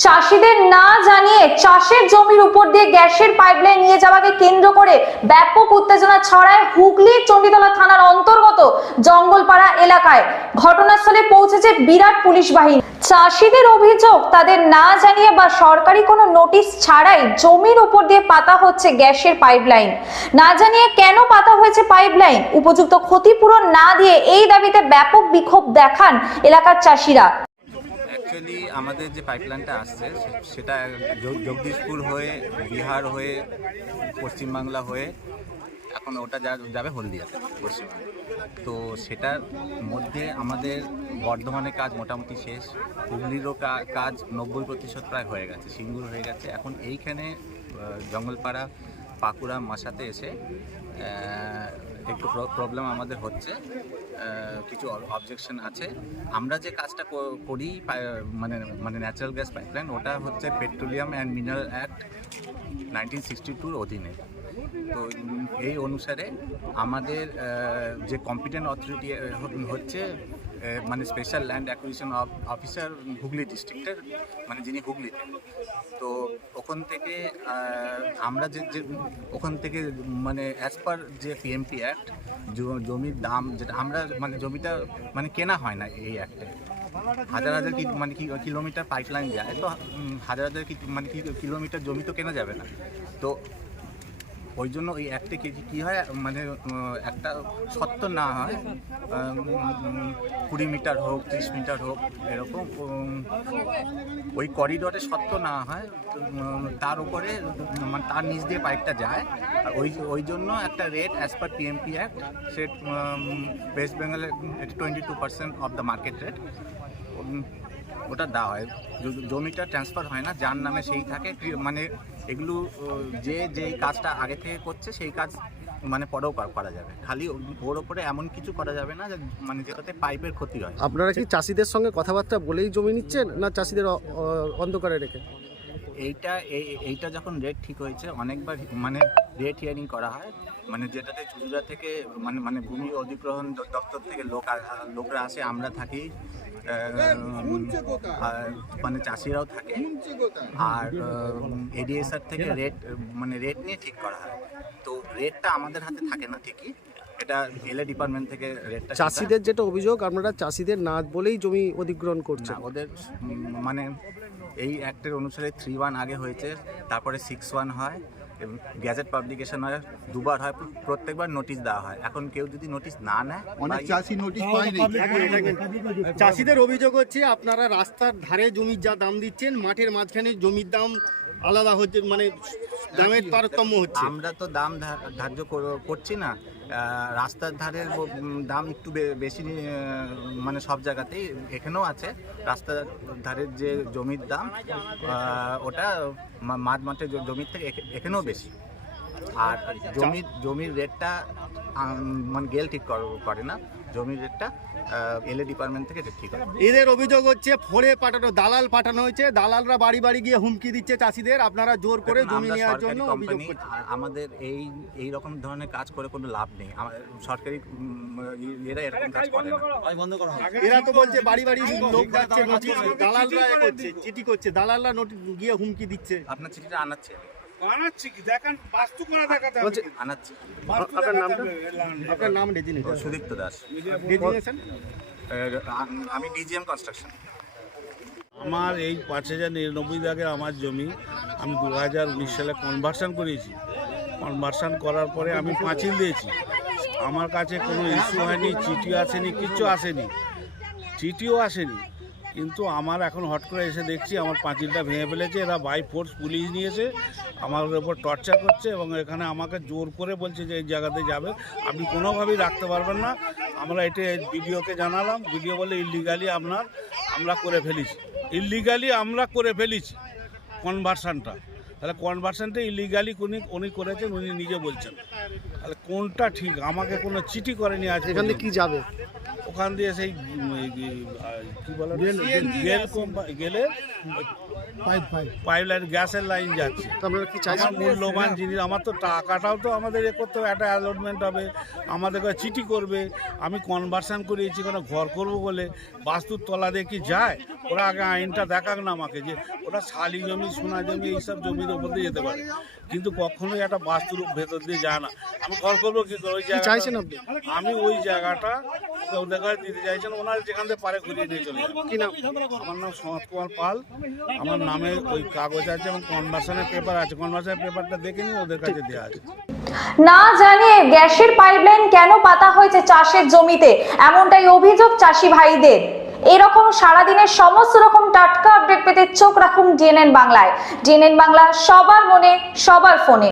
চাষিদের না জানিয়ে চাষের জমির উপর দিয়ে গ্যাসের পাইপলাইন নিয়ে যাওয়াকে কেন্দ্র করে ব্যাপক উত্তেজনা ছড়ায় হুগলির চণ্ডীতলা থানার অন্তর্গত জঙ্গলপাড়া এলাকায়। ঘটনাস্থলে পৌঁছেছে বিরাট পুলিশ বাহিনী। চাষিদের অভিযোগ, তাদের না জানিয়ে বা সরকারি কোনো নোটিশ ছাড়াই জমির উপর দিয়ে পাতা হচ্ছে গ্যাসের পাইপলাইন। না জানিয়ে কেন পাতা হয়েছে পাইপলাইন, উপযুক্ত ক্ষতিপূরণ না দিয়ে এই দাবিতে ব্যাপক বিক্ষোভ দেখান এলাকার চাষিরা। অ্যাকচুয়ালি আমাদের যে পাইপলাইনটা আসছে সেটা জগদীশপুর হয়ে, বিহার হয়ে, পশ্চিমবাংলা হয়ে এখন ওটা যাবে হলদিয়াতে, পশ্চিমবাংলা। তো সেটার মধ্যে আমাদের বর্ধমানের কাজ মোটামুটি শেষ, হুগলিরও কাজ 90% প্রায় হয়ে গেছে, সিঙ্গুর হয়ে গেছে। এখন এইখানে জঙ্গলপাড়া পাকুড়া মাসাতে এসে একটু প্রবলেম আমাদের হচ্ছে, কিছু অবজেকশন আছে। আমরা যে কাজটা করি মানে ন্যাচারাল গ্যাস পাইপলাইন, ওটা হচ্ছে পেট্রোলিয়াম অ্যান্ড মিনারেল অ্যাক্ট 1962 অধীনে। তো এই অনুসারে আমাদের যে কম্পিটেন্ট অথরিটি হচ্ছে মানে special land acquisition officer Hooghly ডিস্ট্রিক্টের, মানে যিনি হুগলিতে। তো ওখান থেকে আমরা যে ওখান থেকে মানে অ্যাজ পার যে পিএমপি অ্যাক্ট, জমির দাম যেটা আমরা মানে জমিটা মানে কেনা হয় না এই অ্যাক্টে। হাজার হাজার কিলোমিটার পাইপলাইন যায়, তো হাজার হাজার কিলোমিটার জমি তো কেনা যাবে না। তো ওই জন্য ওই অ্যাক্টে কী হয়, মানে একটা সত্তর না হয়, 20 মিটার হোক, 30 মিটার হোক, এরকম ওই করিডোরে সত্তর না হয়, তার উপরে মানে তার নিচ দিয়ে পাইপটা যায়। আর ওই জন্য একটা rate as per PMP act, সে ওয়েস্ট বেঙ্গলে 22% অফ দ্য মার্কেট রেট ওটা দেওয়া হয়। জমিটা ট্রান্সফার হয় না, যার নামে সেই থাকে। মানে এগুলো যেই কাজটা আগে থেকে করছে সেই কাজ মানে পরেও করা যাবে, খালি ওর ওপরে এমন কিছু করা যাবে না মানে যেটাতে পাইপের ক্ষতি হয়। আপনারা কি চাষিদের সঙ্গে কথাবার্তা বলেই জমি নিচ্ছেন, না চাষিদের অন্ধকারে রেখে? এইটা যখন রেট ঠিক হয়েছে, অনেকবার মানে রেট হিয়ারিং করা হয়, মানে যেটাতে চুচুড়া থেকে মানে ভূমি অধিগ্রহণ দপ্তর থেকে লোকরা আসে, আমরা থাকি, মানে চাষিরাও থাকে, আর এডিএসআর থেকে রেট নিয়ে ঠিক করা হয়। তো রেটটা আমাদের হাতে থাকে না ঠিকই, এটা এলএ ডিপার্টমেন্ট থেকে রেটটা। চাষিদের যেটা অভিযোগ, আপনারা চাষিদের না বলেই জমি অধিগ্রহণ করছেন। ওদের মানে এই অ্যাক্টের অনুসারে 3-1 আগে হয়েছে, তারপরে 6-1 হয়, গ্যাজেট পাবলিকেশন হয়, দুবার হয়, প্রত্যেকবার নোটিশ দেওয়া হয়। এখন কেউ যদি নোটিশ না নেয়, অনেক চাষি নোটিশ পায়নি। চাষিদের অভিযোগ হচ্ছে আপনারা রাস্তার ধারে জমির যা দাম দিচ্ছেন, মাঠের মাঝখানে জমির দাম আলাদা হচ্ছে, মানে দামের তারতম্য হচ্ছে। আমরা তো দাম ধার্য করছি না, রাস্তার ধারের দাম একটু বেশি, মানে সব জায়গাতেই, এখানেও আছে রাস্তার ধারের যে জমির দাম, ওটা মাঠের জমির থেকে এখানেও বেশি। আর জমির রেটটা মানে গেল ঠিক করে না, জমির রেটটা এলএ ডিপার্টমেন্ট থেকে ঠিক হয়। এদের অভিযোগ হচ্ছে ফোরে পাঠানো, দালাল পাঠানো হয়েছে, দালালরা বাড়ি বাড়ি গিয়ে হুমকি দিচ্ছে চাষিদের, আপনারা জোর করে জমি নেওয়ার জন্য অভিযোগ করছেন। আমাদের এই রকম ধরনের কাজ করে কোনো লাভ নেই, সরকারি এরা এরকম কাজ করে না। এরা তো বলছে বাড়ি বাড়ি লোক যাচ্ছে, নোটিশ দালালরা করছে, চিঠি করছে, দালালরা নোটিশ গিয়ে হুমকি দিচ্ছে। আপনার চিঠিটা আনাচ্ছে? আনাচ্ছি। আপনার নাম ডেজিনেশন? সুদীপ্ত দাস। ডেজিনেশন? আমি ডিজিএম কনস্ট্রাকশন। আমার এই 5099 দাগের আমার জমি আমি 2019 সালে কনভার্সন করেছি। কনভার্সন করার পরে আমি পাঁচিল দিয়েছি, আমার কাছে কোনো ইস্যু হয়নি, চিঠি আসেনি, কিচ্ছু আসেনি, চিঠিও আসেনি। কিন্তু আমার এখন হট করে এসে দেখছি আমার পাঁচিলটা ভেঙে ফেলেছে, এরা বাই ফোর্স পুলিশ নিয়েছে, আমার উপর টর্চার করছে এবং এখানে আমাকে জোর করে বলছে যে এই জায়গাতে যাবে, আপনি কোনোভাবেই রাখতে পারবেন না। আমরা এটা বিডিওকে জানালাম, বিডিও বলে ইলিগালি আমরা করে ফেলেছি কনভার্সানটা। তাহলে কনভার্সানটা ইলিগালি উনি করেছেন, উনি নিজে বলছেন। তাহলে কোনটা ঠিক? আমাকে কোনো চিঠি করেনি। আজ এখান থেকে কি যাবে? ওখান দিয়ে সেই কি বলে গেলে পাইপলাইন গ্যাসের লাইন যাচ্ছে। আমার মূল্যবান জিনিস, আমার তো টাকাটাও তো আমাদের করতে হবে, একটা অ্যালটমেন্ট হবে, আমাদেরকে চিঠি করবে। আমি কনভার্সন করিয়েছি কোনো ঘর করবো বলে, বাস্তুর তলা দিয়ে কি যায়? ওরা আগে আইনটা দেখাক না আমাকে, যে ওরা শালি জমি, সোনা জমি, এইসব জমির ওপর দিয়ে যেতে পারে, কিন্তু কখনোই একটা বাস্তুরূপ ভেতর দিয়ে যায় না। আমি ঘর করবো কি করে? ওই জায়গাটা চাইছেন আপনি? আমি ওই জায়গাটা ওদের কাছে দিতে চাইছেন, ওনারা যেখান থেকে পারে ঘুরিয়ে নিয়ে চলে যাবে। কি নাম? আমার নাম সমাজ কুমার পাল। আমার নামে ওই কাগজ আছে এবং কনভার্সনের পেপার আছে, কনভার্সনের পেপারটা দেখে নিয়ে ওদের কাছে দেওয়া আছে। না জানিয়ে গ্যাসের পাইপলাইন কেন পাতা হয়েছে চাষের জমিতে, এমনটাই অভিযোগ চাষি ভাইদের। এরকম সারাদিনের সমস্ত রকম টাটকা আপডেট পেতে চোখ রাখুন ডিএনএন বাংলায়। ডিএনএন বাংলা, সবার মনে, সবার ফোনে।